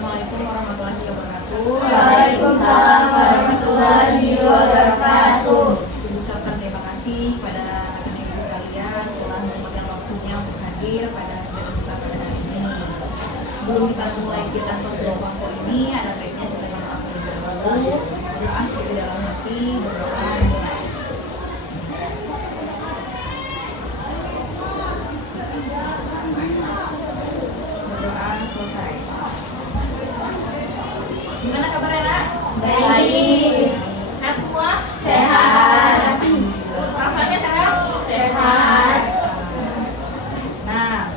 Assalamualaikum warahmatullahi wabarakatuh. Waalaikumsalam warahmatullahi wabarakatuh. Ucapkan terima kasih kepada anak ibu sekalian telah menyempatkan waktunya untuk hadir pada kegiatan kita pada hari ini. Sebelum kita mulai kegiatan kelompok ini, ada baiknya kita berdoa terlebih dahulu. Berdoa di dalam hati, berdoa mulai. Berdoa selesai. Gimana kabarnya, Nak? Baik. Sehat semua? Sehat. Rasanya sehat? Sehat. Nah,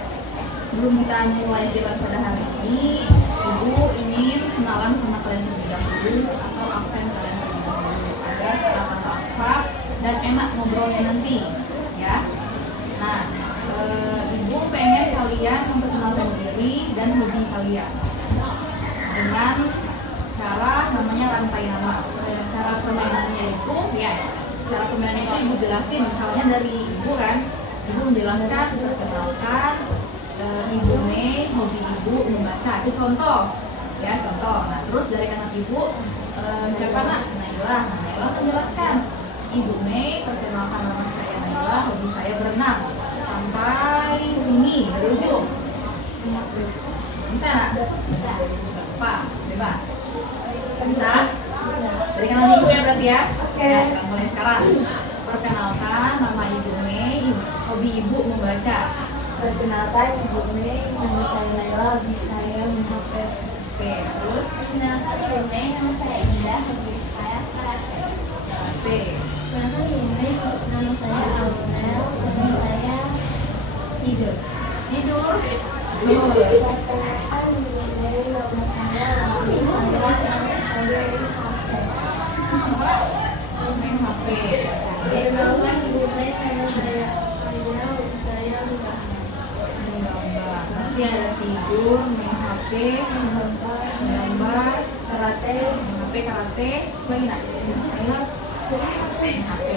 sebelum kita mulai kegiatan pada hari ini, Ibu ingin kenalan sama kalian terlebih dahulu atau absen kalian terlebih dahulu agar kita tambah akrab dan enak ngobrolnya nanti, ya. Nah, Ibu pengen kalian memperkenalkan diri dan hobi kalian dengan cara namanya rantai nama. Cara permainannya itu, cara permainannya itu Ibu jelasin. Misalnya dari Ibu kan, Ibu menjelaskan, perkenalkan Ibu Mei, hobi Ibu membaca. Itu contoh, ya contoh. Nah terus dari anak Ibu, siapa Nak? Naila. Naila menjelaskan, Ibu Mei, perkenalkan nama saya Naila, hobi saya berenang. Sampai sini, dari ujung. Bisa Nak? Bisa. Apa? Bebas. Bisa? Dari kanan Ibu ya berarti ya? Oke. Ya, kita mulai sekarang. Perkenalkan nama Ibu Mei, hobi Ibu membaca. Perkenalkan Ibu Mei, nama saya Naila, hobi saya menghafal. Oke, terus Perkenalkan Ibu Mei, nama saya Indah, hobi saya karate. karate. Perkenalkan Ibu Mei, nama saya Aurel, hobi saya tidur. Tidur. Perkenalkan Ibu Mei, nama saya hobi saya Main HP. Perkenalkan Ibu Mei, nama saya Aurel, hobi saya Gambar. Nanti ada tidur, main HP, gambar, karate. main HP, karate. Lagi nak? Ayo. Main HP.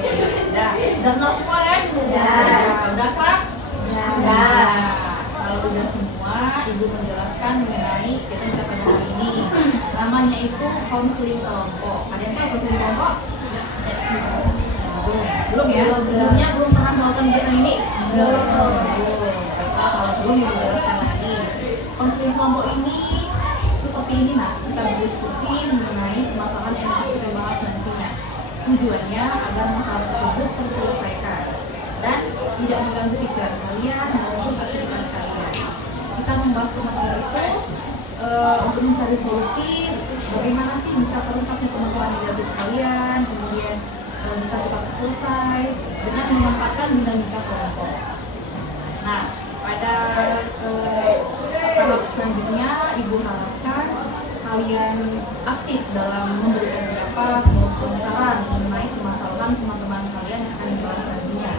Udah kenal semua kan? Udah kan? Udah. Kalau udah semua, Ibu menjelaskan mengenai kita pada hari ini. Namanya itu konseling kelompok. Ada yang tahu konseling kelompok? Belum ya? Sebelumnya belum pernah melakukan kegiatan ini? Belum. Baiklah, kalau belum Ibu jelaskan lagi. Konseling kelompok ini seperti ini Nak. Kita berdiskusi mengenai permasalahan yang akan kita bahas nantinya. Tujuannya agar masalah tersebut terselesaikan dan tidak mengganggu pikiran kalian maupun aktivitas kalian. Kita membahas permasalahan itu untuk mencari solusi bagaimana sih bisa terlintasnya permasalahan di hidup kalian, kemudian bisa cepat selesai dengan memanfaatkan dinamika kelompok. Nah, pada tahap selanjutnya Ibu harapkan kalian aktif dalam memberikan pendapat maupun saran mengenai permasalahan teman-teman kalian yang akan dibahas nantinya.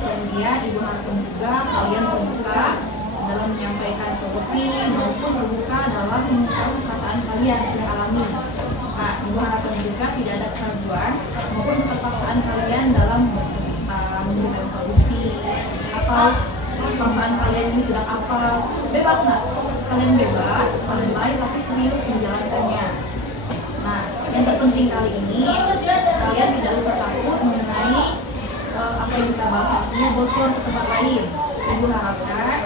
Kemudian Ibu harapkan juga kalian terbuka dalam menyampaikan solusi maupun terbuka dalam mengungkapkan perasaan kalian yang alami. Nah, Ibu harapkan juga tidak ada keraguan maupun keterpaksaan kalian dalam bercerita, memberikan solusi atau perasaan kalian ini sedang apa. Bebas Nak, kalian bebas, santai tapi serius menjalankannya. Nah, yang terpenting kali ini kalian tidak usah takut mengenai apa yang kita bahas nantinya bocor ke tempat lain. Ibu harapkan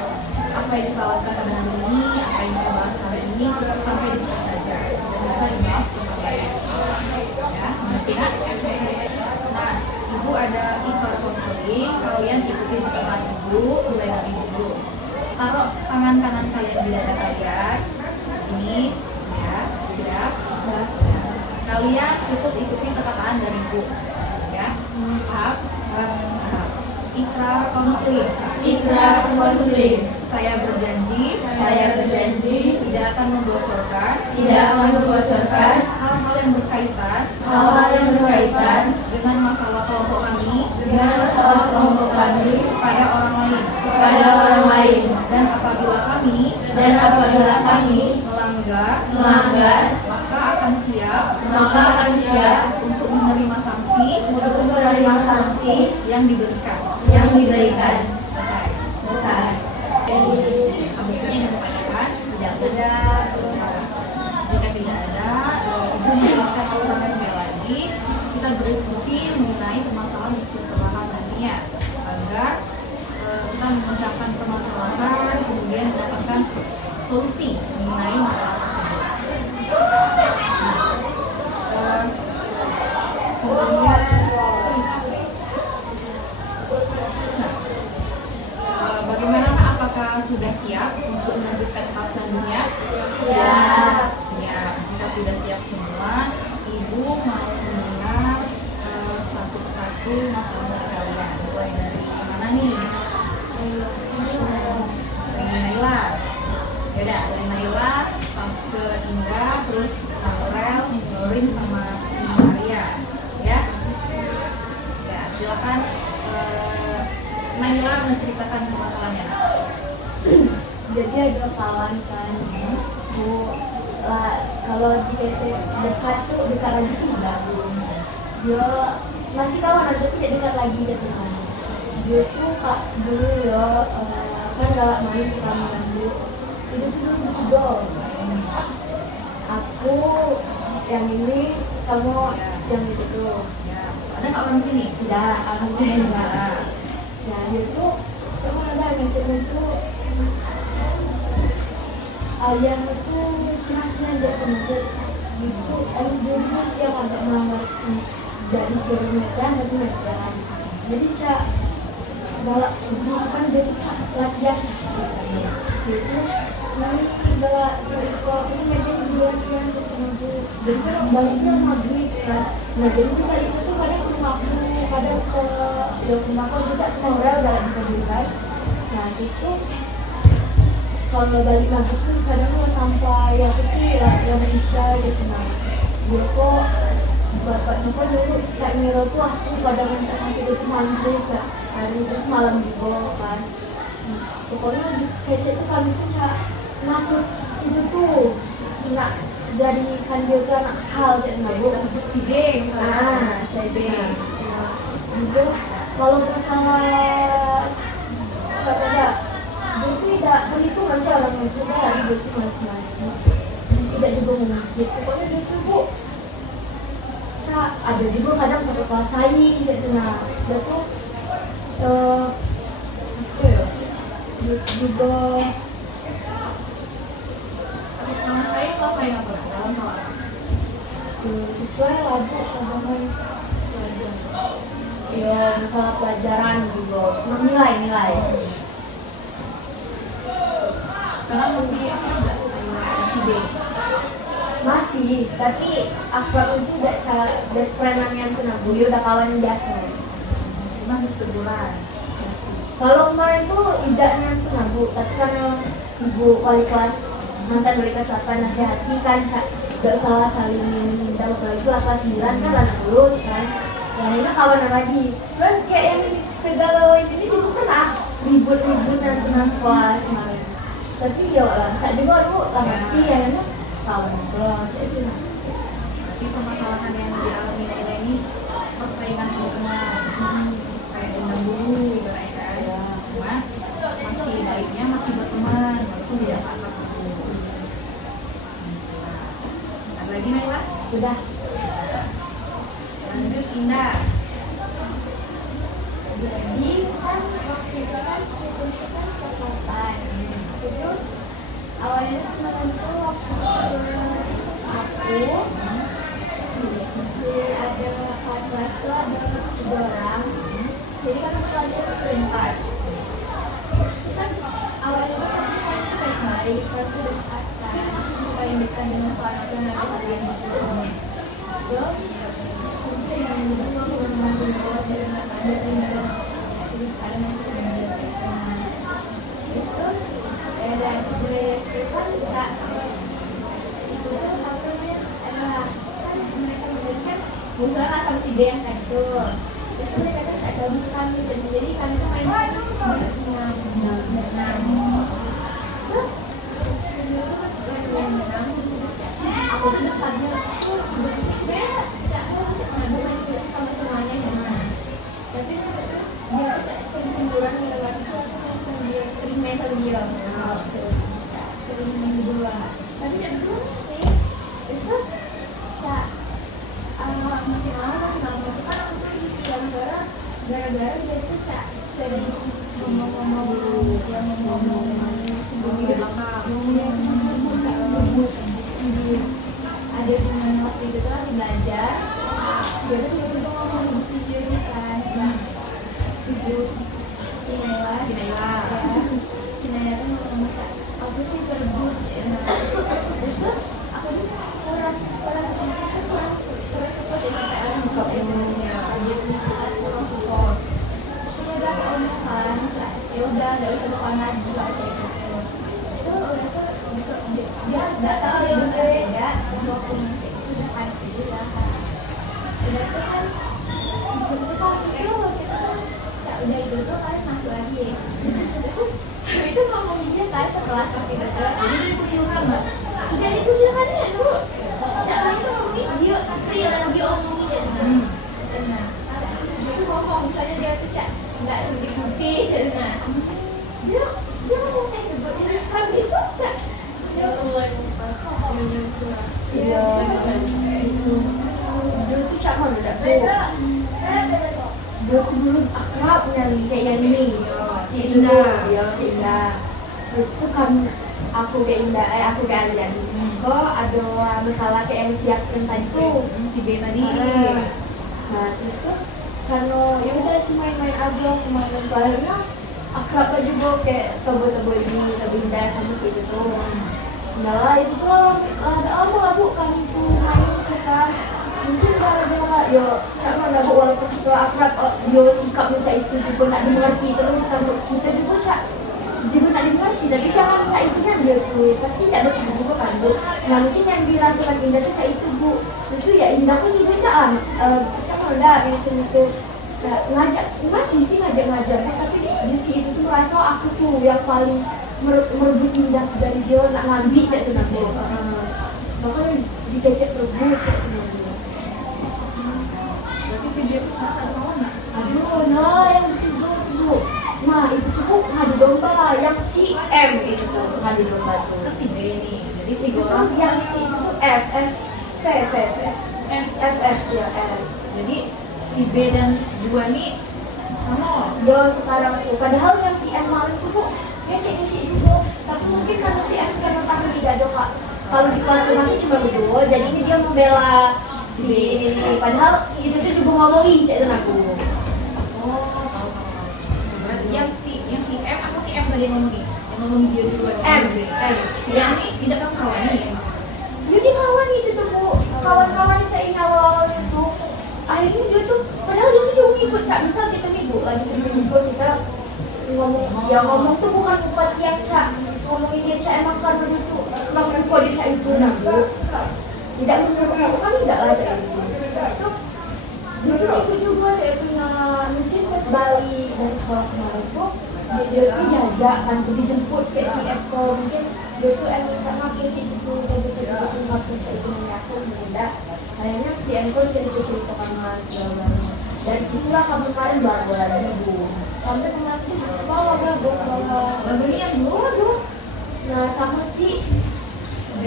apa yang kita lakukan pada hari ini, apa yang kita bahas hari ini cukup sampai di sana saja dan bisa dibahas ke tempat lain. Ya, mengerti Nak? Nah, Ibu ada ikrar konseling, kalian ikuti perkataan Ibu, mulai dari dulu. Taruh tangan kanan kalian di dada kalian. Ini, ya, sudah. Nah, kalian cukup ikuti perkataan dari Ibu. Ya, paham? Paham. Ikrar konseling. Ikrar konseling. Saya berjanji tidak akan membocorkan hal-hal yang berkaitan dengan masalah kelompok kami kepada orang lain. Dan apabila kami melanggar, maka akan siap untuk menerima sanksi yang diberikan. Selesai. Habisnya yang ditanyakan tidak ada. Jadi kita berdiskusi mengenai permasalahan itu perlahan nantinya agar kita memecahkan permasalahan kemudian mendapatkan solusi mengenai masalah tersebut. Kemudian bagaimana, apakah sudah siap untuk melanjutkan tahap selanjutnya? Ya. Ya, jika sudah siap semua, Ibu mau mendengar satu persatu masalah kalian. Mulai dari mana nih? Dari Naila. Yaudah, dari Naila ke Indah, terus Aurel, Norin sama Maria. Ya, ya silakan. Naila menceritakan permasalahannya. Jadi ada kawan kan, Bu, kalau di kecil dekat tuh dekat lagi tidak, dia masih kawan aja tapi tidak dekat lagi gitu kan. Dia tuh kak dulu ya kan galak main di kamar mandi, itu tuh dulu bertiga. Aku yang ini sama yang itu tuh. Ya, ada nggak orang sini? Tidak, alhamdulillah enggak. Nah dia tuh cuma ada yang cewek itu yang itu kelasnya agak kemudian itu jurus yang agak melanggar dari suruh medan dan medan. Jadi cak galak itu kan dia latihan itu nanti galak suruh aku sih medan dua latihan kemudian dan kan baliknya maghrib kan. Nah jadi tuh kali itu tuh kadang ke rumahku, kadang ke rumahku juga ke Aurel dalam kejuruan. Nah terus tuh kalau balik masuk tuh kadang mau sampai apa sih latihan Isya gitu. Nah dia kok bapaknya kok dulu Cak Miro tuh aku kadang minta masuk itu malam terus hari terus malam juga kan. Pokoknya di kece tuh kami tuh Cak masuk itu tuh nggak jadikan dia tuh anak hal Cak Miro Untuk si B, saya bilang juga kalau masalah siapa ada itu tidak perhitungan sih orang itu kan lagi bersih masing-masing tidak juga mungkin pokoknya dia tuh Bu Cak ada juga kadang kakak saing gitu. Nah dia tuh apa ya juga nama saya kalau saya apa? Dalam hal apa? sesuai lah Bu kadang ya masalah pelajaran juga nilai Sekarang masih apa enggak? Si B. masih tapi akrab itu udah best friend yang kena bully udah kawan biasa Masih teguran. kalau kemarin tuh idaknya kena Bu tapi karena ibu wali kelas mantan wali kelas 8 nasihati kan gak salah saling minta apalagi itu kelas 9 kan anak lulus kan ya ini kawan lagi terus kayak yang segala ini juga pernah ribut-ribut nanti sekolah semalam tapi ya lah saat juga Bu lah ngerti ya ini kawan kelas itu Tapi permasalahan yang dialami Naila ini persaingan teman kayak dengan dulu ibaratnya ya. Cuma masih baiknya masih berteman walaupun tidak akrab dulu. Ada lagi Naila? udah Lanjut Indah. jadi kan waktu itu kan situasi kan kesempatan itu awalnya teman itu waktu aku masih ada kelas tuh ada 3 orang jadi kan aku ada berempat kan awalnya kan baik-baik tapi dekat kan paling dekat dengan kelas yang ada di terus sama si B yang tadi tuh terus mereka kan cak gabung kami jadi kami tuh main aku tuh tadinya sama semuanya tapi dia sering cemburuan lewat itu dia sering main sama dia sering main berdua tapi tidak dulu sih itu tapi udah beda 20 pagi lah udah tuh kan itu kan itu kita kan udah itu tuh kan masuk lagi terus itu ngomong dia kan setelah kita Jadi dikucilkan mbak. tidak dikucilkan ya dulu cak lain tuh ngomongin dia dia omongin ya nah dia tuh ngomong misalnya dia tuh cak nggak suci putih nah dia ngomong cak itu buat dia kami tuh cak dia mulai iya dia tuh cak mau udah dia tuh dulu akrab nyari kayak yang ini si Indah ya Indah terus tuh kan aku ke Indah aku ke Alian kok ada masalah kayak yang siapin tadi tuh Si B tadi. nah terus tuh karena ya udah sih main-main aja main-main barengnya akrab aja juga kayak tobo-tobo ini tobo Indah sama si itu tuh nah lah itu tuh agak lama lah bu kami tuh main tuh kan mungkin gara-gara yo sama lah bu walaupun kita akrab yo sikapnya cak itu juga nak dimengerti terus kan kita juga cak juga nak dimengerti tapi jangan cak itu kan dia tuh pasti tidak betul juga kan bu nah mungkin yang dirasakan Indah tuh cak itu bu terus tuh ya Indah pun juga cak cak udah yang itu ngajak masih sih ngajak-ngajaknya tapi di si itu tuh rasa aku tuh yang paling merebut Indah dari dia nak ngambil cak tuh nanti makanya dikecek rebut cak tuh Berarti si B itu nggak tahu nggak? aduh nah yang itu tuh nah itu tuh ngadu domba yang si M itu tuh ngadu domba tuh Kan si B nih. Jadi itu tiga tuh orang. yang si itu tuh F ya F Jadi si B dan dua nih sama. yo sekarang tuh padahal yang si M kemarin tuh kok dia cek juga tapi mungkin karena si M karena tahun tidak ada kak kalau di kelas masih cuma berdua jadi ini dia membela si B ini padahal itu tuh juga ngomongin cek itu aku Oh, tahu. Berarti yang si M apa si M tadi yang ngomongin? Yang ngomongin dia duluan. M Yang ini tidak tahu kawan nih. jadi kawan itu tuh bu kawan-kawan cek ini awal itu akhirnya dia tuh padahal dia tuh juga ngikut cak misal kita minggu lagi kita ngomong tuh bukan buat yang cak ngomongin dia cak emang karena dia tuh langsung kok dia cak itu nah bu tidak menurut kan tidak lah cak itu itu dia tuh ikut juga cak itu mungkin pas balik dari sekolah kemarin tuh dia tuh diajak kan tuh dijemput kayak si Eko mungkin dia tuh emang sama kayak si itu coba ngapain cak itu nanya aku mengendak akhirnya si Eko cerita sama segala dari situlah sampai kemarin baru ada bu sampai kemarin tuh bawa Lagunya yang dua tuh. nah sama si B.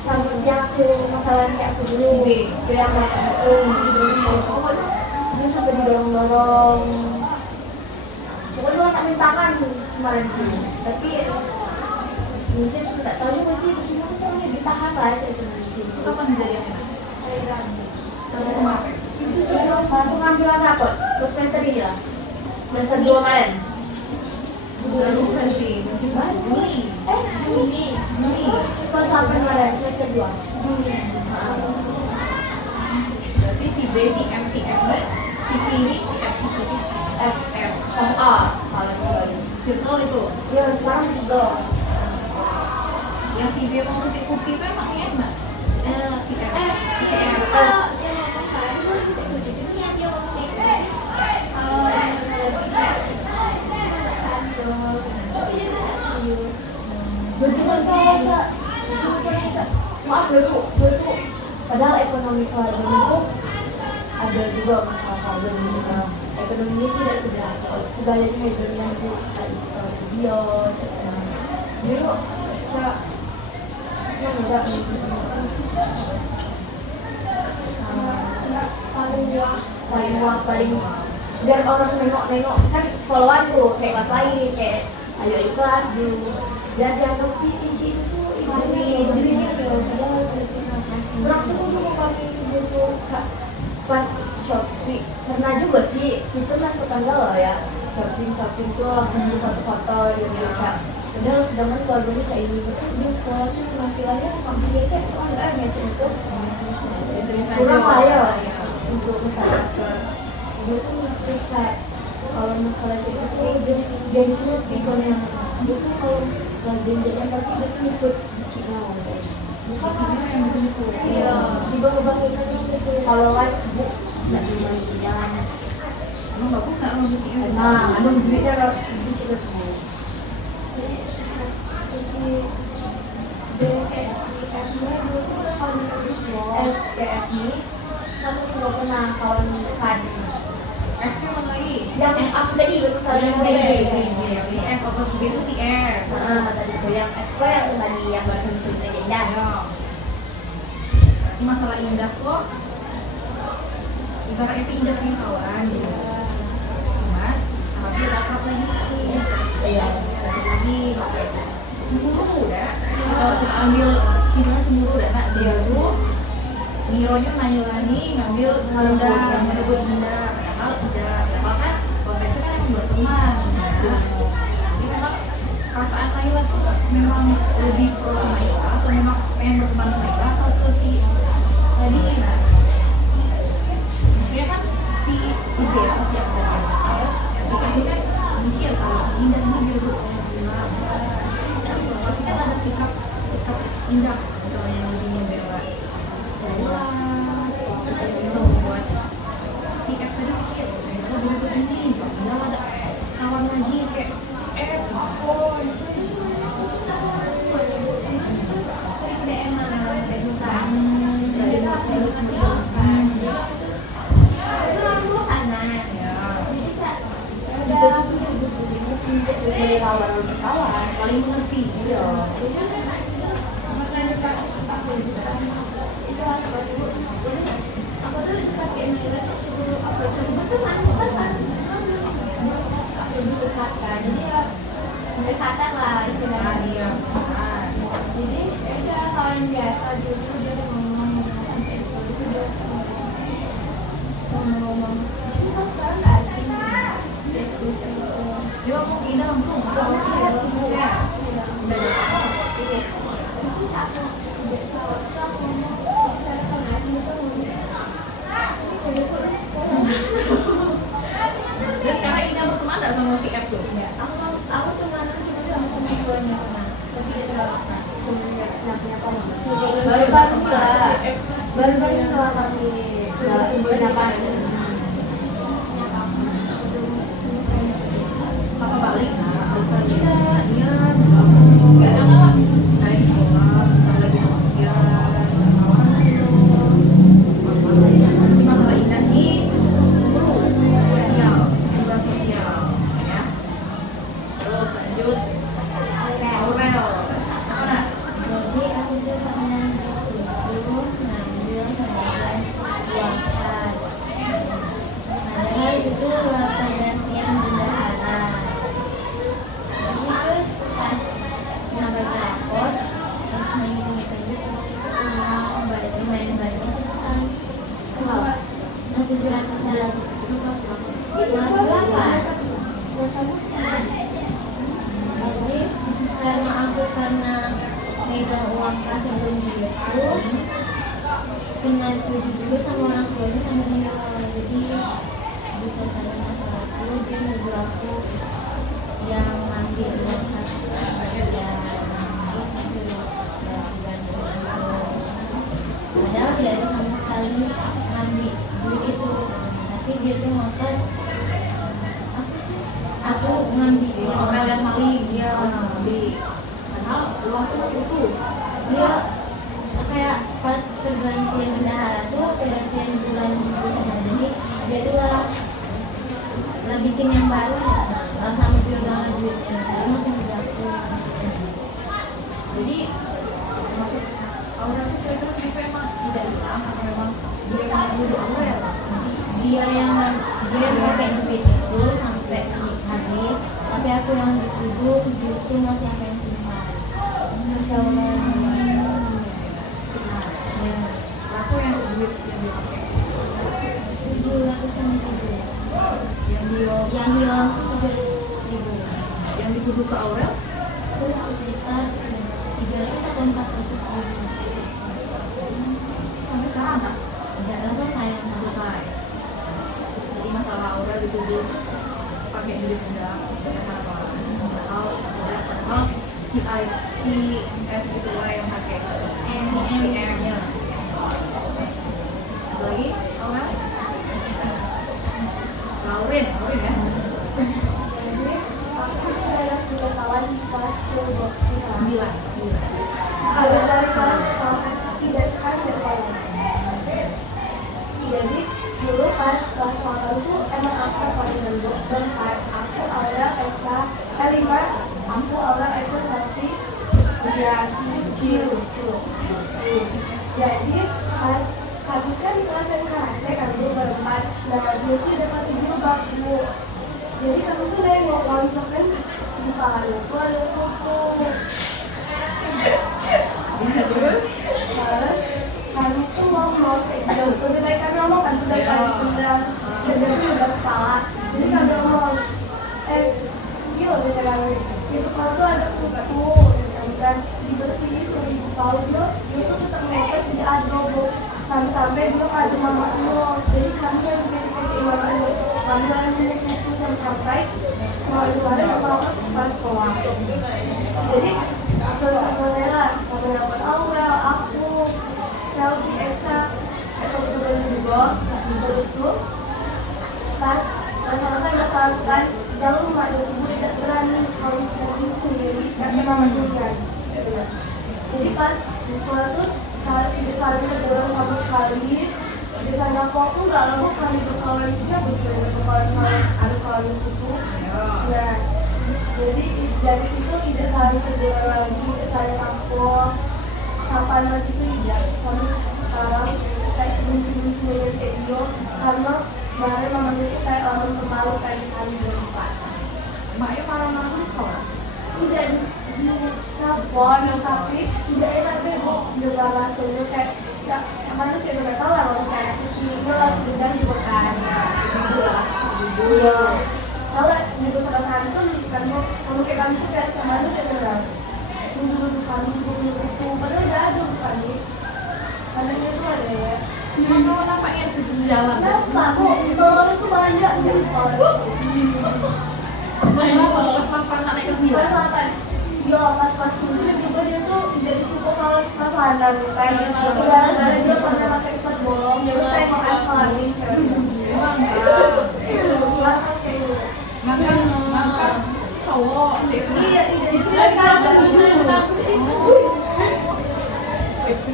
sama si aku masalahnya kayak aku dulu B. dia yang aku pokoknya dia sampai didorong-dorong pokoknya dia tak minta tangan kemarin tuh tapi mungkin tidak tahu juga sih cuma pokoknya ditahan lah saya itu nanti Kapan kejadiannya? tahun kemarin itu sebelum pengambilan rapot terus semester ini lah semester 2 kemarin Baru berarti. Juni. Juni. kelas 8 kemarin semester 2 Juni. Berarti si B, si M, si F, si P ini, si F, si P, F F. sama A kalau kembali Circle itu. ya sekarang 3 Yang si B mau putih-putih itu emang si M nggak? Si F. Si F. Jadi masalah cak, maaf dulu, padahal ekonomi keluarga itu ada juga masalah keluarga juga. Ekonominya tidak sudah, segalanya ekonomi itu ada dia, dulu cak, yang enggak paling biar orang nengok kan sekolahan tuh kayak kelas lain kayak ayo ikhlas dulu biar dianggap isi itu tuh ini jadinya ya padahal kurang setuju kok kami itu pas shopping pernah juga sih itu masuk tanggal loh ya shopping tuh langsung di foto-foto gitu cak padahal sedangkan keluarganya saya ini terus dia sekolah tuh penampilannya kampung dia cek soalnya ngecek itu kurang lah ya untuk masalah dia tuh bisa kalau masalah cek itu jadi gengsi people yang dia tuh kalau lagi jajan tapi dia tuh ikut Maksudnya yang begitu. Iya, dibangga-banggakannya gitu. Kalau kan bu nggak dibanggakan. Emang bagus nggak lo bucinya? Nah, ada duitnya lah, bucin lah semua. SPF ini satu juga pernah kawan dekat. F mana lagi? Yang aku tadi bermasalah yang F apa B itu si F. tadi itu yang F yang tadi yang baru cerita Indah. Ya. Ini masalah indah kok. Ibaratnya itu indah punya kawan gitu. Cuma tapi udah akrab lagi. Iya. Lagi cemburu udah. Kalau kita ambil filmnya cemburu udah nak dia tuh Nironya nanya lagi ngambil Dinda, merebut Dinda, padahal tidak. Padahal kan konteksnya kan emang berteman. Jadi memang perasaan Naila tuh memang lebih pro Naila atau memang pengen berteman sama Naila atau ke si tadi Nina. Maksudnya kan si Ide atau si apa ya? Si Ide kan mikir kalau Indah ini direbut oleh Nina. Pasti kan ada sikap Indah misalnya yang lebih membela. Bisa membuat si F tadi mikir, kita berebut ini, padahal ada kawan lagi kayak boy. Sering DM mana kayak minta. Jadi Itu lalu sana. ya, Jadi ada dari kawan paling mengerti. Iya. Aku tuh pakai Naila coba apa coba teman lebih dekat kan, jadi ya pendekatan lah istilahnya. Dia, Jadi ya udah kawan biasa dulu dia udah ngomong itu dia ngomong ini kan sekarang nggak asing dia terus dia ngomong Indah langsung, ya. terus aku tidak tahu aku ngomong saya kan asing itu Dan sekarang Indah berteman nggak sama si F tuh? aku temenan cuma sama teman-temannya pernah, tapi dia terlalu semenjak punya kamu baru-baru juga baru-baru setelah kami berapa Papa balik, terus Indah, dia nggak ada lah. Naik sekolah, lagi mau ujian, kawan itu. Ini masalah Indah nih, sosial, hubungan sosial, ya. Terus lanjut, Aurel, mana? jadi aku tuh pernah dulu ngambil pelajaran puasa padahal itu pelajaran yang bendahara. Jadi terus pas nggak baca rapor terus main-main gitu pulang balik main balik itu kan nah 700 kelas berapa? Jadi karena megang uang kas sebelum itu kena tujuh juga sama orang tuanya sama dia, jadi bisa sama masalah itu dia nuduh aku yang ngambil uang kas ya padahal tidak ada sama sekali ngambil duit itu, tapi dia tuh ngotot aku ngambil Aurel yang maling, dia ngambil. Padahal uang itu masih utuh. dia kayak pas pergantian bendahara tuh pergantian bulan berikutnya, jadi dia tuh lah bikin yang baru lah sama pegangan duitnya karena masih berlaku. Jadi maksud Aurel itu kira-kira kenapa emang tidak hilang atau memang dia yang menuduh Aurel? Dia pakai duit itu sampai habis, tapi aku yang dituduh justru masih apa yang simpan masih Aku yang duit yang dia pakai, 700 yang hilang 3.000 yang dituduh ke Aurel. terus sekitar 300 atau 400 Sampai sekarang kan? tidak selesai Selesai. Jadi masalah Aurel dituduh pakai duit benda yang mana padahal si F itu lah yang Jadi pas kami kan latihan karate kan dia berempat, nah dia tuh udah pakai jilbab Bu. Jadi kami tuh nengok loncat kan di pahala tuh ada kuku. Ya, terus Terus kami tuh ngomong kayak gitu, udah baik kami ngomong kan udah paling udah tuh udah kepala. Jadi kami ngomong, gila gitu kami, itu kalau tuh ada kuku, dan dibersihin sama ibu kau itu tuh tetap ngopet jadi ada Bu. Sampai dia ada mama lo, jadi kami yang kayak mama lo, kami yang kuku sampai kalau luar mau pas sekolah. Jadi sebenarnya kami dapat Aurel, aku, Selvi, Esa, atau betul juga, terus tuh pas masyarakat melakukan jauh rumah ibu tidak berani harus pergi sendiri karena mama juga. Jadi pas di sekolah tuh saling terdorong sama sekali. Di sana aku nggak lama kali berkawan siapa tuh berkawan ada kawan itu. Nah, jadi dari situ tidak saling terdorong lagi, tidak saling takut. Sampai nanti itu tidak kami sekarang kayak sebenci-bencinya kayak dia karena kemarin mamanya itu kayak orang pemalu kayak kami berempat. Mbaknya marah marah di sekolah? Tidak di telepon, tapi tidak enak deh Bu. Juga langsungnya kayak ya manusia udah tahu lah kalau kayak ini langsung dan juga kan. Iya. Kalau juga sama kami tuh kan mau kayak kami tuh kayak sama manusia beneran. Dulu kami itu padahal udah ada kami. Padahal itu ada ya. Kalau nampaknya itu di jalan. Kenapa kok telur itu banyak ya? Pas anak naik ke sembilan. Pas iya, pas dulu juga dia tuh jadi suka kalau pas landang kan. Gara-gara dia pernah pakai ikat bolong, terus saya mau alkalin cewek-cewek. Ngangkat cowok. Iya, Itu kan salah satu cerita itu.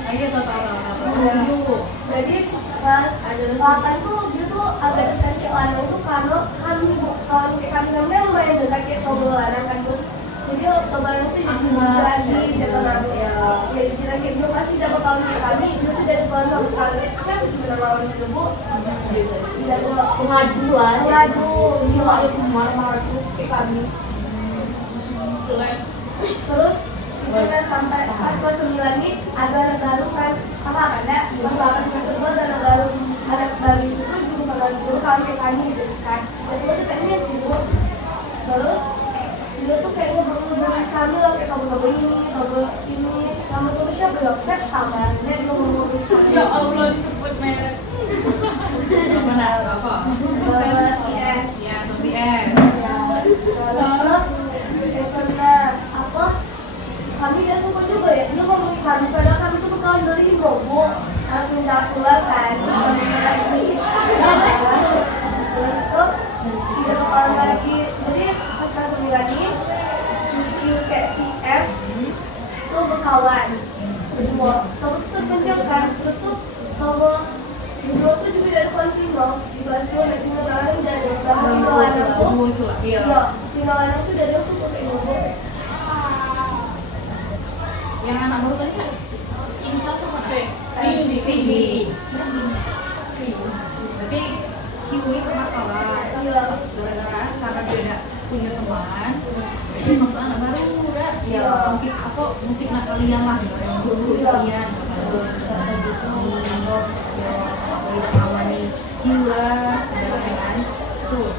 Ayo tahu. Jadi pas ada 8 tuh dia tuh agak dekat cewek landang tuh karena kami kalau kayak kami namanya lumayan dekat kayak tombol landang kan tuh. Jadi tombol itu jadi lagi jalan lalu ya. Ya di sini kayak dia pasti dapat kawan kayak kami, dia tuh dari kawan sama sekali. Siapa sih benar lawan itu Bu? Tidak ada pengaduan. Gila itu marah-marah terus kayak kami. Terus kita kan sampai pas kelas 9 nih ada anak baru kan apa ada pas kedua ada anak baru itu tuh juga bakal dulu kalau kayak kami gitu kan jadi itu kayaknya juga terus dia tuh kayak ngobrol kami lah kayak kamu ini kamu tuh siapa ya kan kamarnya dia ngomong Ya Allah disebut merek. Mana apa? si S Ya, Tobi S. ya terus karena apa kami dia suka juga ya dia ngomongin kami padahal kami tuh bakalan beli Bu harus minta keluar kan terus tuh tidak bakalan lagi jadi pas kelas 9 ini si Q kayak si F tuh berkawan berdua terus tuh penjam kan terus tuh kalau berdua tuh juga dari konting loh di kelas 2 nanti ngejalan udah ada sama Inolanang tuh iya Inolanang tuh dari aku tuh kayak ngomong Yang anak baru tadi saya inisial siapa? Vivi. Berarti Q ini pernah salah. Gara-gara karena dia ada punya teman. Jadi maksud anak baru udah ya mungkin kalian lah yang dulu kalian bisa gitu ya udah kawan nih Q lah kan tuh.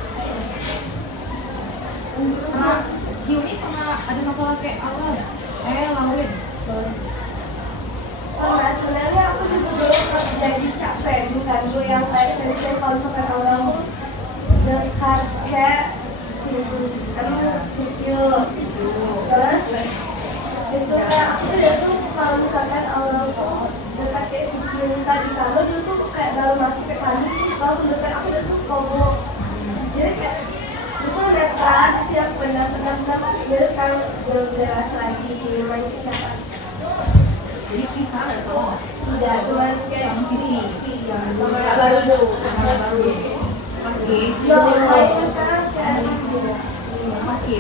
Pernah Q ini pernah ada masalah kayak awal Lawin. Karena sebenarnya aku juga belum jadi capek bukan gue yang kayak saya kalau sampai orang tuh dekat kayak kamu secure terus itu kayak aku dia tuh kalau misalkan orang tuh dekat kayak secure tadi kalau dia tuh kayak baru masuk ke kami kalau dekat aku dia tuh kobo jadi kayak itu dekat siap benar-benar jadi sekarang belum jelas lagi main ke siapa. Jadi kisah ada kalau Tidak, cuma kayak sama Siti. sama baru. Oke. Ya, mainnya sekarang kayak Oke.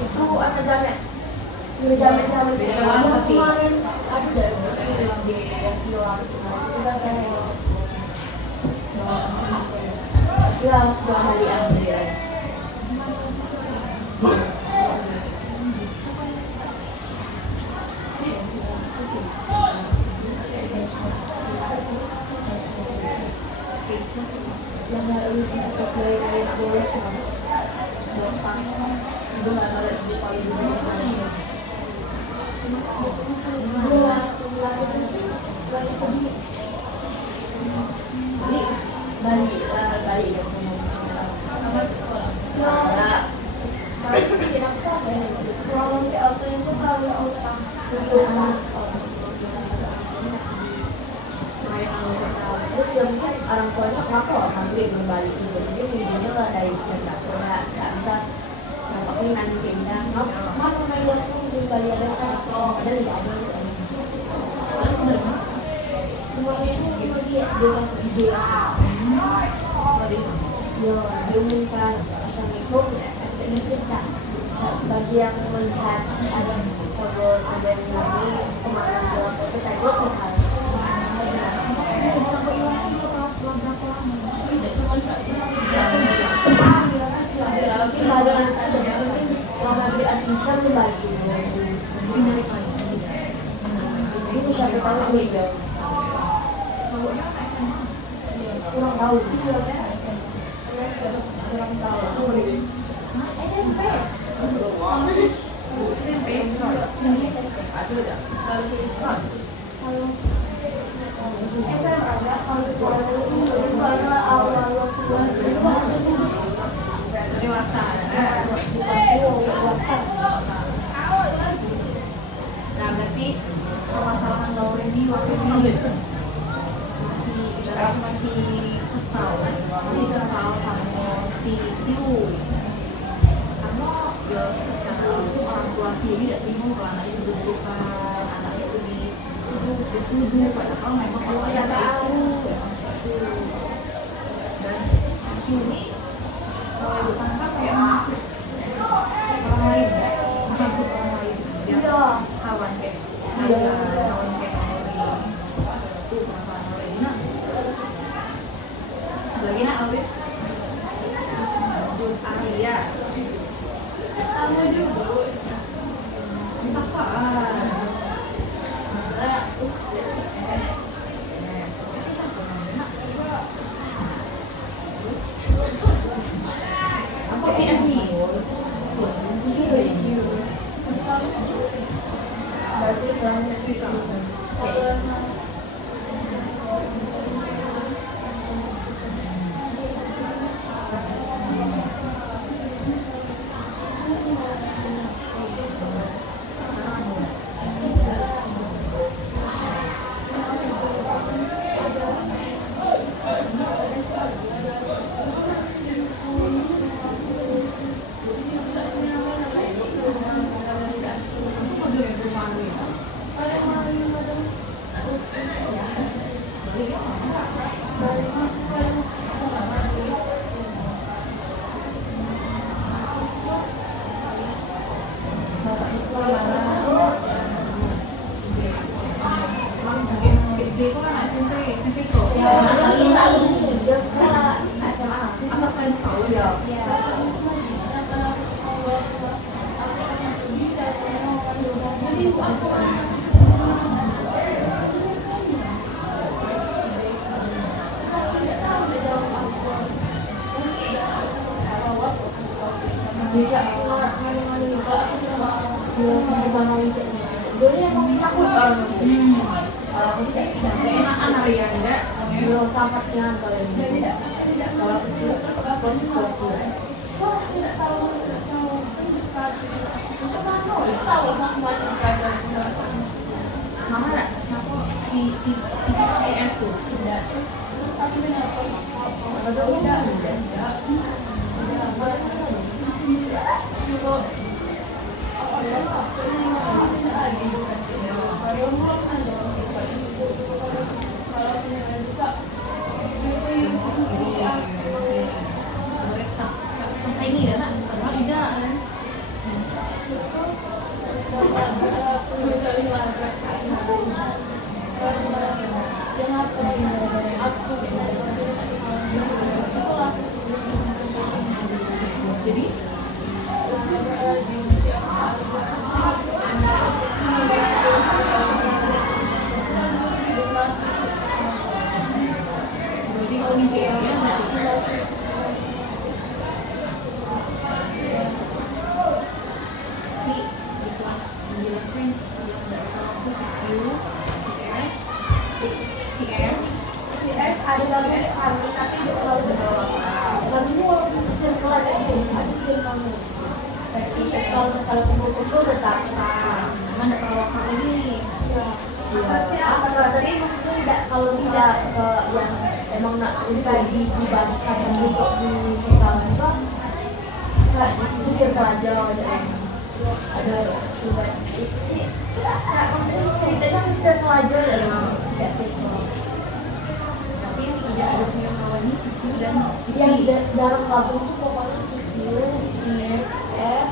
itu apa jamet? Jamet Beda kelas tapi. udah Bali ambil. Yang harus terus dari boleh sama pas itu nggak ada di paling Bali orang tuanya kenapa orang beli kembali itu jadi videonya lah dari dapurnya nggak bisa nampakin nanti pindah mana main waktu kembali ada sana ada tidak ada semuanya itu dia kelas video dia diumumkan assalamualaikum SMS pecah bagi yang melihat ada foto dari lagi kemarin buat foto tagok misalnya itu siapa tahu dia kurang tahu SMP dewasa. Nah berarti permasalahan Lauren ini waktu ini masih kesal sama si Q karena ya secara langsung orang tua Q ini tidak terima kalau anaknya dibutuhkan, anaknya itu dituduh padahal memang keluarga itu dan Q ini kalau ibu tangga kayak masuk orang lain masuk orang lain dia kawan kayak kawan kayak itu perasaan lain nah lagi nak Aurel lanjut Arya kamu juga apaan apa sih Asmi? Enakan Arya enggak? Sangat nyantai. Kalau kesini Mama enggak? Siapa? Si PS tuh? Enggak. Ini ya nak, padahal tidak kan? Jadi kalau di GL-nya berarti di kelas 9 kan yang nggak salah aku CM CS ada kami tapi tidak terlalu bawah. Kami ini walaupun circle ada itu, ada circle. Tapi kalau masalah kumpul-kumpul tetap. mana kalau kamu ini Tapi maksudnya tidak kalau misalnya ke yang emang nak dibagikan untuk di kita juga nggak di circle aja ada sih maksudnya ceritanya di circle aja tidak circle. tapi tidak ada punya kawannya CQ dan Yang jarang gabung tuh pokoknya si Q, si F,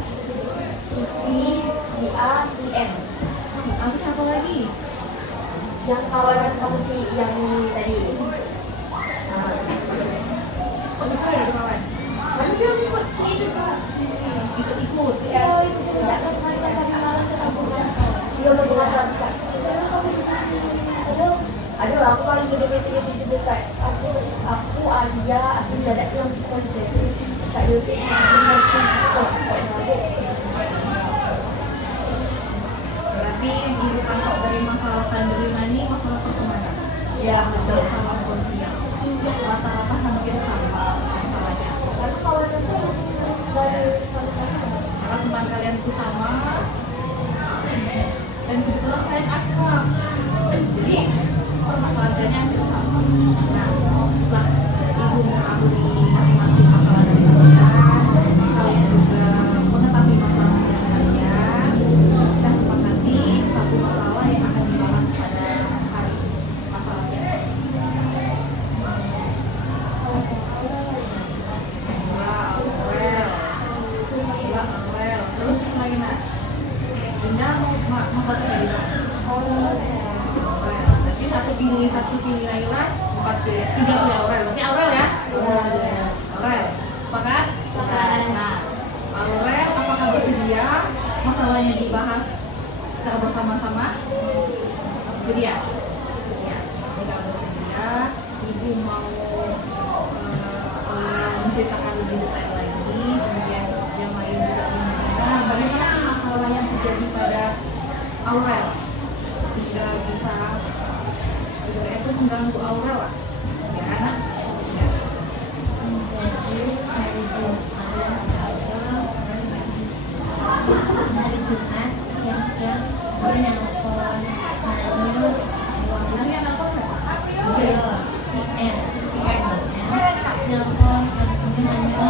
si V, si A, si M. aku siapa lagi? Yang kawan sama si yang tadi. Oh bisa ada kawan? Kan dia ikut si itu kan. Ikut-ikut Oh itu dia cakap kemarin tadi malam ketemu kan. Dia mau mengatakan cak. Adalah aku paling gede kecil-kecil juga kayak aku Alia, aku dadak yang konsep cak dia tuh berarti ibu tangkap dari masalah tanduri mani masalah pertemanan ya betul. masalah sosial iya rata-rata hampir sama masalahnya Karena kalau itu dari karena teman kalian itu sama dan kebetulan kalian akrab jadi permasalahannya hampir sama nah setelah ibu mengetahui masing-masing masalah dari kalian juga mengetahui masalah kalian kita sepakati satu masalah yang akan dibahas pada hari masalahnya well terus lagi nak Dinda mau baca dari mana? Berarti satu pilih Laila, 4 pilih 3 pilih Aurel. Berarti Aurel ya? Aurel. Sepakat? Nah, Aurel apakah bersedia masalahnya dibahas secara bersama-sama? Bersedia? Ya. Jika bersedia, ibu mau menceritakan lebih detail lagi, kemudian yang lain juga menceritakan bagaimana sih masalah yang terjadi pada Aurel sehingga bisa itu mengganggu Aurel lah ya kan? Ya. Jadi hari Jumat yang dia nelfon nanya Itu yang nelfon siapa? si M nelfon nanya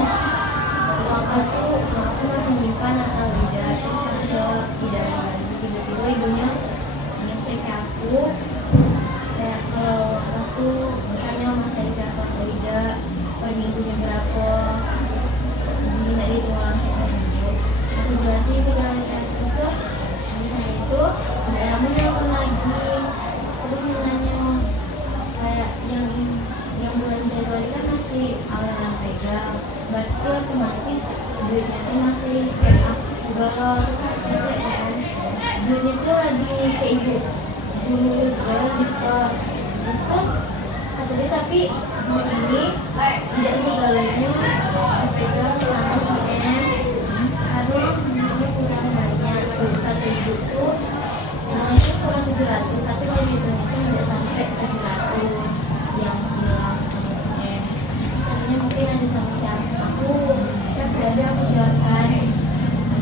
waktu itu aku masih nyimpan atau tidak terus aku jawab tidak tiba-tiba ibunya ngecek ke aku kayak kalau aku misalnya masih siapa atau tidak per minggunya berapa jadi nggak dihitung langsung gitu aku jelasin itu jalan itu misalnya itu nggak lama nelfon lagi terus nanya kayak yang bulan Januari kan masih awal yang pegang berarti otomatis duitnya tuh masih kayak aku galau gitu kan duitnya tuh lagi ke ibu dulu juga di store terus kata dia tapi duit ini tidak segalanya dipegang sama si M harus duitnya kurang banyak terus kata ibu tuh namanya kurang 700 tapi kalau dihitung itu tidak sampai 700 yang bilang sama si M katanya mungkin ada sama siapa aku berada aku jelaskan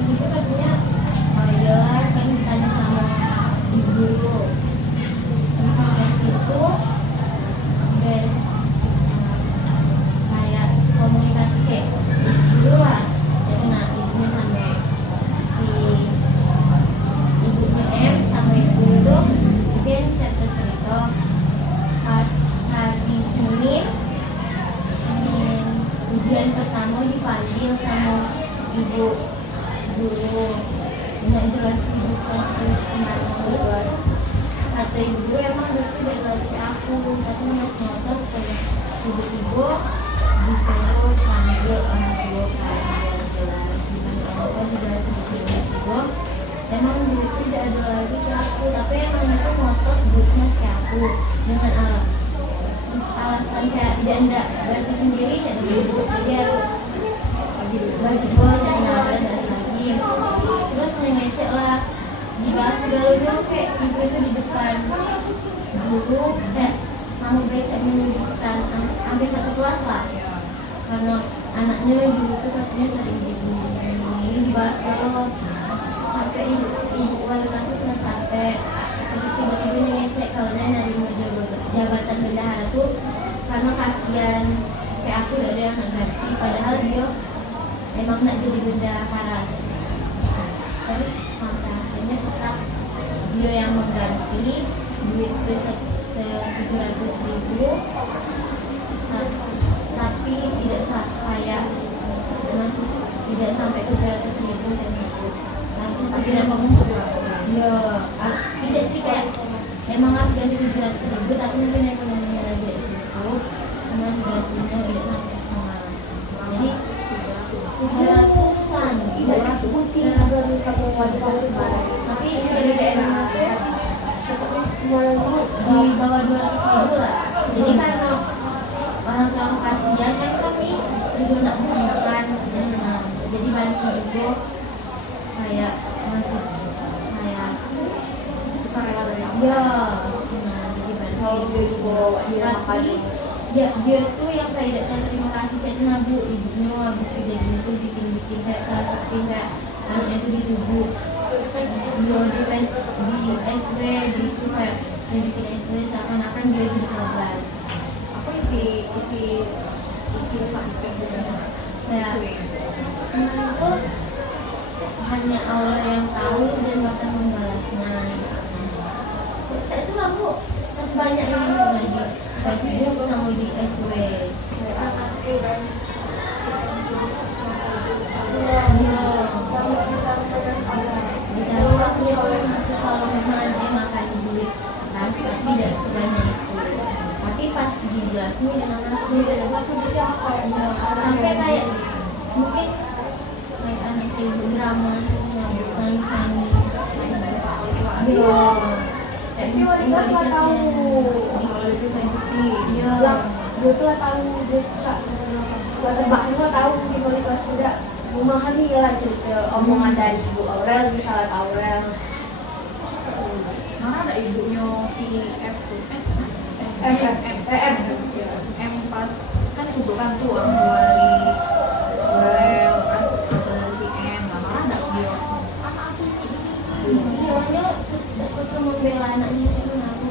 itu katanya oh iya kan ditanya sama ibu dulu sampai situ guys kayak komunikasi kayak dulu lah jadi nah ibunya sama si ibunya M sama ibu itu mungkin cerita pas hari Senin ujian pertama dipanggil sama ibu dulu nggak jelas ibu pasti kemana buat kata ibu emang itu udah kasih aku tapi nggak ngotot kayak ibu-ibu disuruh panggil orang tua emang dulu itu tidak ada lagi ke aku, tapi emang itu ngotot duitnya ke aku dengan alasan kayak tidak ganti sendiri jadi ibu jadi bagi dua dan ada lagi terus ngecek lah dibahas segalanya kayak ibu itu di depan dulu kayak kamu baik menyebutkan hampir satu kelas lah karena anaknya dulu tuh katanya sering ini dibahas kalau sampai ibu wali kelas itu sampai terus tiba-tiba ngecek kalau dari jabatan bendahara tuh karena kasihan kayak aku udah ada yang ganti padahal dia emang nak jadi bendahara terus sampai akhirnya tetap dia yang mengganti duit 700.000 tapi tidak kayak tidak sampai 700.000 dan itu tapi kamu ya tidak sih kayak emang harus ganti 700.000 tapi mungkin ekonominya lagi itu karena digantinya tidak sampai sama jadi 700-an tidak putih sebelum kamu wajib tapi dari daerah di bawah 200.000 lah jadi karena orang tua kasihan kan kami juga nak makan jadi bantu itu kayak masih kayak sukarela dari aku ya jadi bantu tapi dia tuh yang kayak tidak terima kasih saya tuh nabu ibunya habis kejadian itu bikin kayak transaksi kayak anaknya itu ditubuh dia di SW gitu kayak bikin SW seakan-akan dia jadi korban Apa isi statistik kayak itu hanya Allah yang tahu dan akan membalasnya. Saya itu aku banyak yang lagi Facebook sama di SW. Kalau memang dia makan duit kan, tapi tidak sebanyak itu. Tapi pas dijelasin dengan aku sampai kayak mungkin kayak anak ibu drama nyambukan sani tapi wali kelas nggak tahu kalau itu kayak bukti yang gue tuh tahu gue tebak gue tahu di wali kelas tidak memahami lah cerita omongan dari ibu Aurel misalnya Aurel mana ada ibunya si F tuh M pas kan kuburan tuh orang dua dari Aurel kan atau dari si M nah mana ada dia kan aku videonya tetap membela anaknya itu aku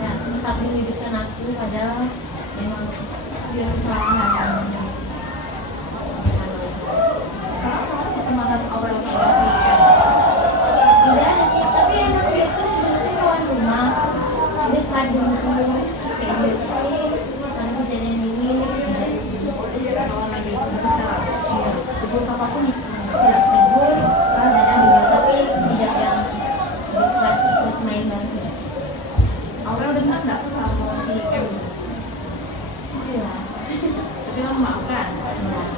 ya tetap menghidupkan aku padahal memang dia kesalahan sekarang orang pertemanan Aurel sama si M tidak ada sih tapi emang dia tuh dulu tuh kawan rumah dekat dulu kayak gitu sih kan kejadian ini kawan lagi sekarang iya ibu siapa pun tidak tegur kadang juga tapi tidak yang dekat ikut main bareng Aurel dengar nggak sama si M iya tapi kamu maafkan nah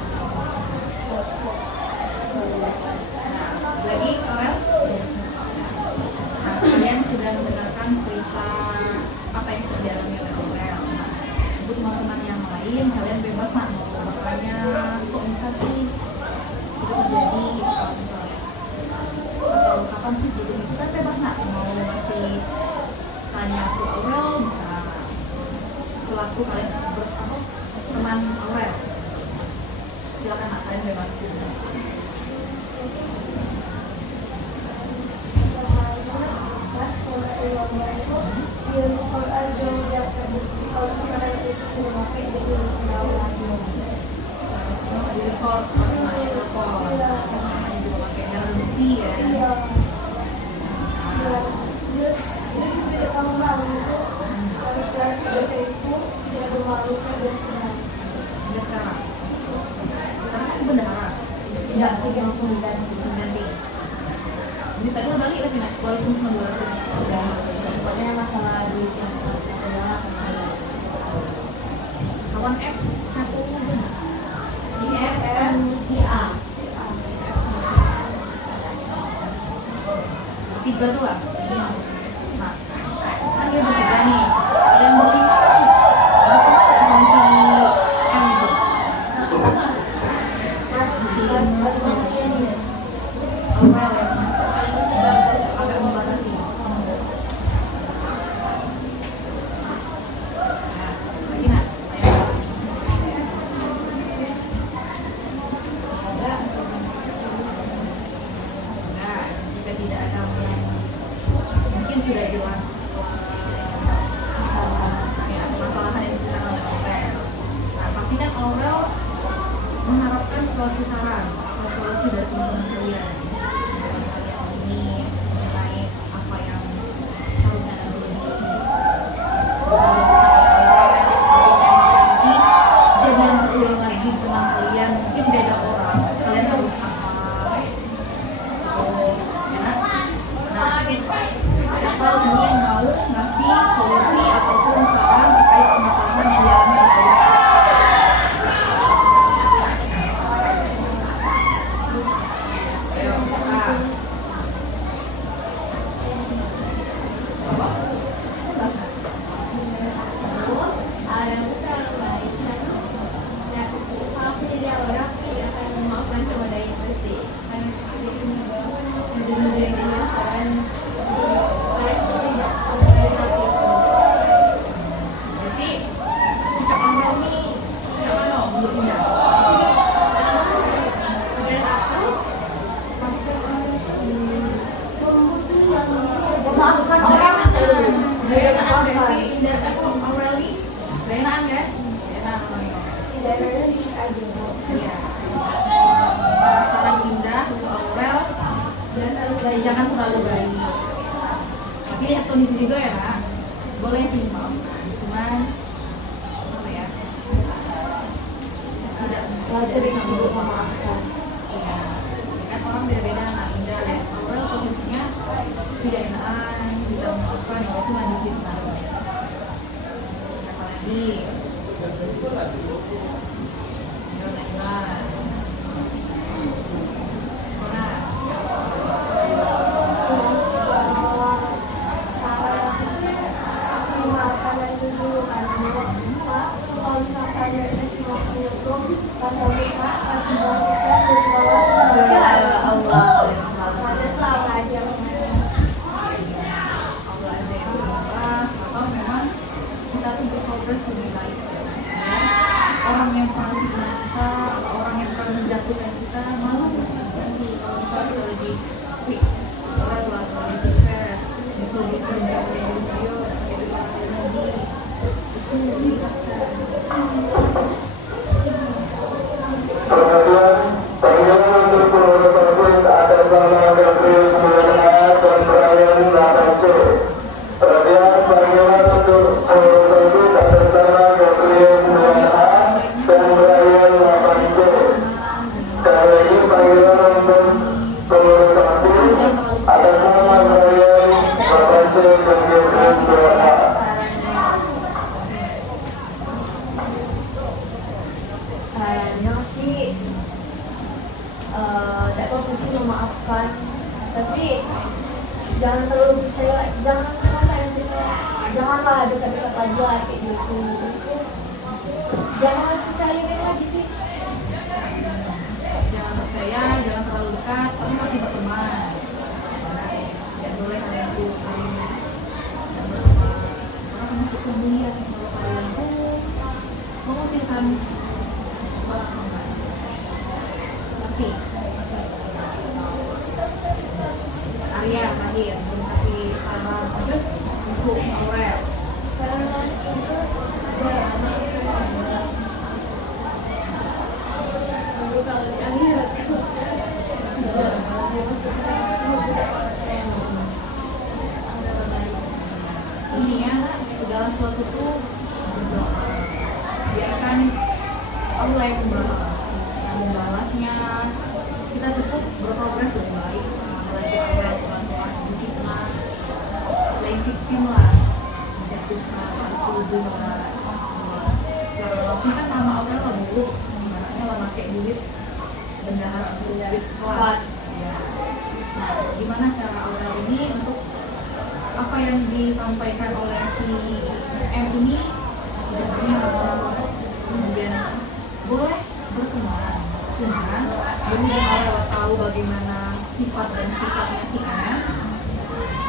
lagi Aurel nah, kalian sudah mendengarkan cerita apa yang terjadi oleh Aurel untuk teman-teman yang lain kalian bebas nak mau bertanya kok bisa sih itu terjadi gitu kalau misalnya atau kapan sih jadi itu kan bebas nak mau masih tanya ke Aurel bisa selaku kalian teman Aurel silakan nak kalian bebas di record namanya record namanya juga pakai merah bukti ya udah sekarang masih bendahara tidak tiga langsung ganti ganti ini tadi udah balik lagi nak walaupun cuma 200 pokoknya masalah duit yang sekolah kawan F satu di F dan di A bertiga tuh lah. Nah, kan dia bertiga nih. Kalian berlima nih. Berapa si M itu? Aurel ya. Agak membatasi. Nah, jika tidak ada yang mungkin sudah jelas ya permasalahan yang diserang oleh Aurel. Nah, pastikan Aurel mengharapkan suatu saran atau solusi dari teman-teman kalian ini mengenai apa yang harusnya anda nanti kejadian terulang lagi di teman kalian, mungkin beda orang, kalian harus apa ya. Nah, siapa ini yang mau ngasih solusi ataupun saran terkait permasalahan yang dialami oleh kalian? Ayo, Kak. Orang itu terlalu baik kan. Ya, kalau aku jadi orang tidak akan memaafkan cuma dari itu sih. Karena jadi mudah-mudahan dengan saran kalian itu tidak sampai hati itu. Berarti sikap Aurel nih kayak mana menurut Indah? Menurut aku Memaafkan Gak orang enak aja. gak enakan gak sih Indah Aurel nih? Gak enakan kan? Gak enakan namanya. tidak ada dikit aja. Iya. Saran Indah untuk Aurel jangan terlalu baik. Tapi lihat kondisi juga ya Nak. Boleh sih maafkan, cuman apa ya? Tidak Nggak sering disebut memaafkan. Iya. Kan orang beda-beda. Nah, Indah lihat Aurel posisinya tidak enakan, tidak memaafkan, walaupun lagi fitnah. Apalagi Allah ada yang berubah atau memang kita tuh berprogres lebih baik ya. Orang yang pernah fitnah kita, orang yang pernah menjatuhkan kita malu nanti kalau misalnya kita lagi wih, kita lagi sukses, bisa mencapai video, itu lagi itu meningkatkan. Perhatian, panggilan untuk pengurus akun atas nama Gabriel 9A dan Brian 8C. Perhatian, panggilan untuk pengurus akun atas nama Gabriel 9A dan Brian 8C. Sekali lagi panggilan untuk pengurus akun atas nama Brian 8C dan Gabriel 9A. Sarannya sih tidak apa sih memaafkan, tapi jangan terlalu percaya, janganlah dekat-dekat lagi lah kayak gitu. Jangan percaya lagi sih. Jangan percaya, jangan terlalu dekat, tapi masih berteman. Tidak boleh kalian tuh saling dan berteman. Karena masih kemudian kalau kalian tuh mengucilkan seorang teman. Tapi Arya terakhir belum kasih saran lanjut untuk Aurel. Saran itu kalau di akhirat Intinya segala sesuatu tuh berdoa. Biarkan Allah yang membalasnya. Kita cukup berprogres lebih baik. Apalagi Aurel pelan-pelan fitnah, lain victim lah, menjatuhkan, dituduh lah. Secara langsung kan sama Aurel lah dulu, ibaratnya lah pakai duit bendahara duit kelas. Ya. Nah, gimana cara Aurel ini untuk apa yang disampaikan oleh si M ini tidak benar, kemudian boleh berteman, cuman demi Aurel tahu bagaimana sifat dan sifatnya si M,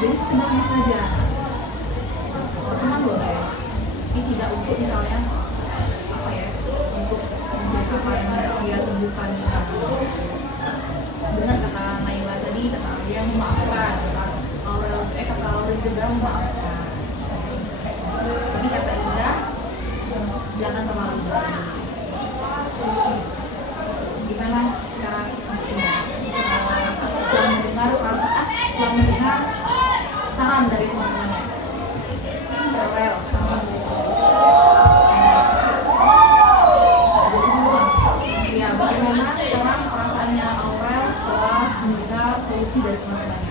jadi sebenarnya saja berteman boleh, tapi tidak untuk misalnya apa ya, untuk menjatuhkan dia tumbuhkan dengan kata Naila tadi, kata dia memaafkan, kata Aurel juga memaafkan, tapi kata Indah jangan terlalu baik. Gimana cara Indah setelah mendengar saran dari teman-temannya Aurel ya, bagaimana sekarang perasaannya Aurel setelah mendengar solusi dari teman-temannya?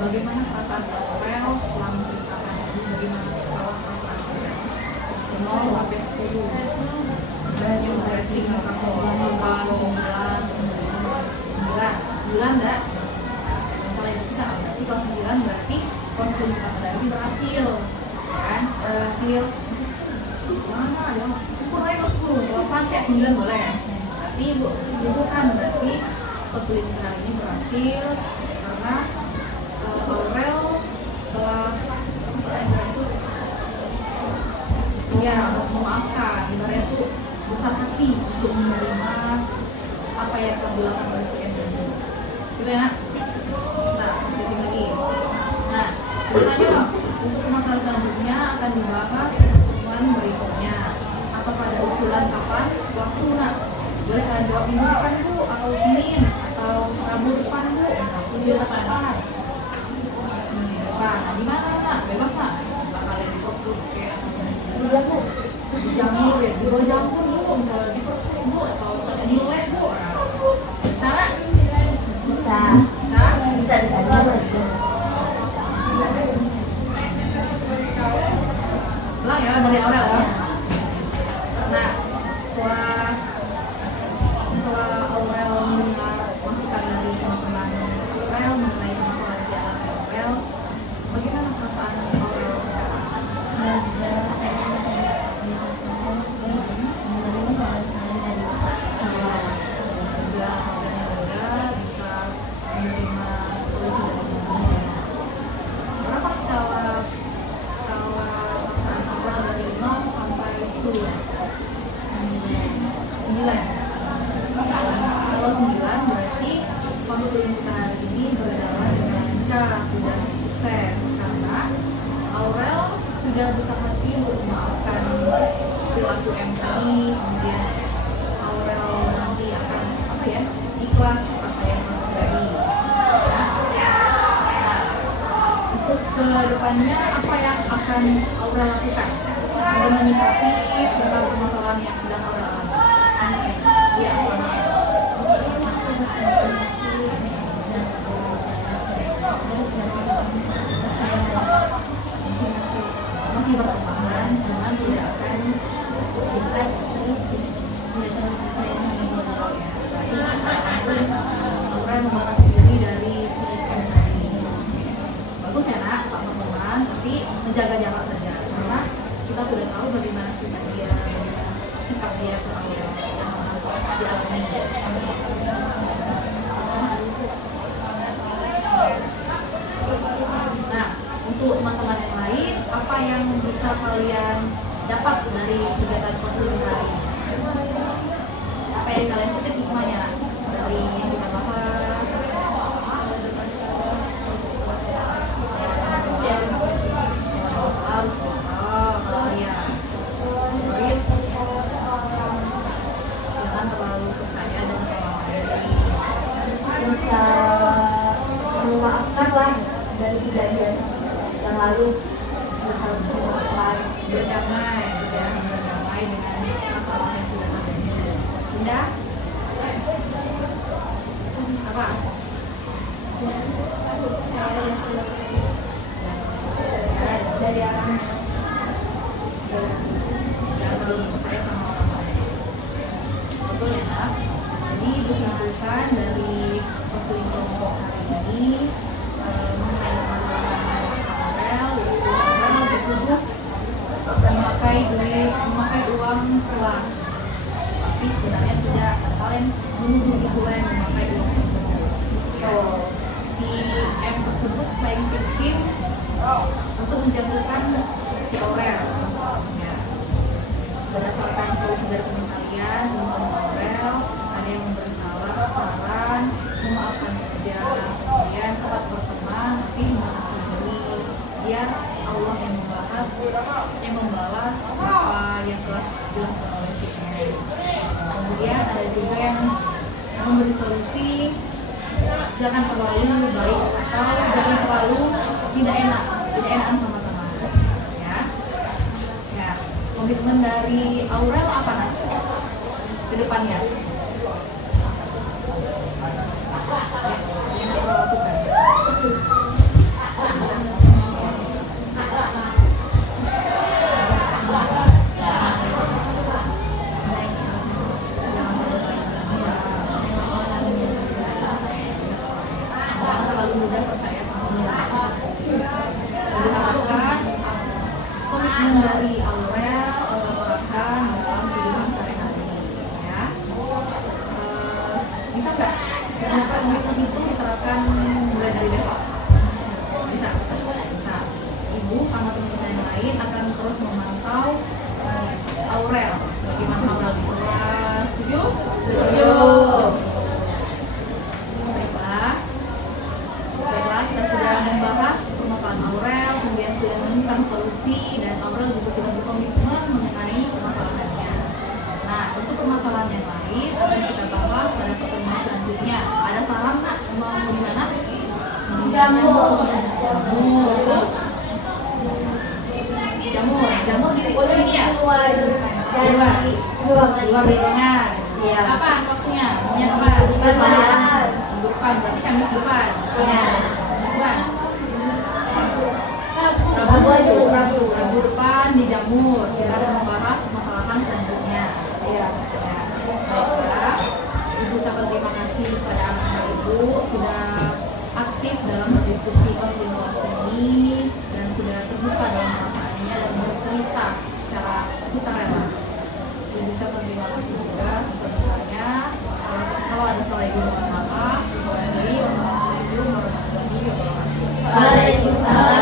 Bagaimana perasaan Aurel setelah menceritakan ini, bagaimana setelah perasaan 0 sampai 10 dan yang berarti ngakak 9 enggak? Misalnya kita berarti kalau 9 berarti konsul kita berarti berhasil kan? Berhasil mana ya? 10 aja 10, kalau pakai 9 boleh berarti itu kan berarti konsul kita ini berhasil karena Aurel setelah itu ya memaafkan, ibaratnya tuh besar hati untuk menerima apa yang telah dilakukan oleh si M itu, gitu ya nak? Nah, jadi lagi. Nah, selanjutnya untuk masalah selanjutnya akan dibahas pertemuan berikutnya atau pada usulan kapan waktu nak? Boleh kalian jawab minggu depan bu, atau Senin, atau Rabu depan bu, minggu depan. Nah, di mana nak? Bebas nak? Nggak kalian difokus kayak di jamur ya, di bawah jamur bu, misalnya di perpus bu, atau di lab bu. Bisa nggak? Bisa. Nah, Bisa ulang ya dari Aurel ya. Nah, setelah Aurel mendengar masukan dari teman-teman Aurel mengenai permasalahan di alam Aurel, bagaimana perasaan Aurel sekarang? Bisa menerima solusi dari teman-temannya. Berapa skala perasaan Aurel dari 0 sampai 10? 9. Kalau 9 berarti konseling kita hari ini berjalan dengan lancar dan sukses karena Aurel sudah besar hati untuk memaafkan perilaku M tadi, kemudian Aurel nanti akan apa ya, ikhlas apa yang terjadi. Nah, untuk kedepannya apa yang akan Aurel lakukan dalam menyikapi tentang permasalahan yang sedang Aurel alami? Ya, masih berkembang, cuman tidak akan Aurel membatasi diri dari si M tadi. Bagus ya nak, tak berteman, tapi menjaga jarak saja karena kita sudah tahu bagaimana sikap dia ke Aurel yang dialami. yang bisa kalian dapat dari kegiatan konseling hari ini? Apa yang kalian petik hikmahnya dari yang kita bahas? Harus kalian jangan terlalu percaya dan terlalu Bisa memaafkan lah dari kejadian yang lalu, bisa memaafkan. berdamai dengan masalah yang sudah terjadi. Indah? Apa? Dari orang Jangan terlalu percaya sama orang lain. Betul ya, Nak? Jadi disimpulkan dari konseling kelompok hari ini mengenai masalah Aurel, yaitu Aurel dituduh memakai uang kelas, tapi sebenarnya tidak. Kalian menuduh itulah yang memakai uang tersebut. Si M tersebut playing victim untuk menjatuhkan si Aurel. Ya. Berdasarkan solusi dari pencarian teman Aurel, ada yang memberi saran, memaafkan saja, kemudian tetap berteman, tapi memaafkan diri, biar Allah yang membalas apa yang telah dilakukan oleh si M. Kemudian ada juga yang memberi solusi, jangan terlalu baik atau jangan terlalu tidak enakan sama teman. Ya, komitmen dari Aurel apa nanti ke depannya? Ya, yang Aurel lakukan. Jangan terlalu mudah percaya sama orang. Diharapkan komitmen dari Aurel terapkan dalam kehidupan sehari-hari, ya. Bisa nggak komitmen itu diterapkan mulai dari besok? Bisa. Ibu sama teman-teman yang lain akan terus memantau Aurel, bagaimana Aurel di kelas. Setuju? Setuju. Baiklah, kita sudah membahas permasalahan Aurel, kemudian sudah menemukan solusi, dan Aurel juga sudah berkomitmen mengenai permasalahannya. Nah, untuk permasalahan yang lain akan kita bahas pada pertemuan selanjutnya. Ada saran nggak? Mau di mana? Jamur. Di sini ya? Keluar dari ruangan. Iya. Kapan waktunya? Maunya kapan? Minggu depan, berarti Kamis depan. Iya. Depan. Rabu depan di Jamur. Kita akan membahas permasalahan selanjutnya. Iya. Ya. Baiklah. Ibu ucapkan terima kasih kepada anak-anak ibu sudah aktif dalam berdiskusi konseling ini dan sudah terbuka dalam perasaannya dan bercerita secara sukarela. Ibu ucapkan terima kasih juga sebesar-besarnya. Kalau ada salah ibu mohon maaf. Wassalamualaikum warahmatullahi wabarakatuh. Waalaikumsalam.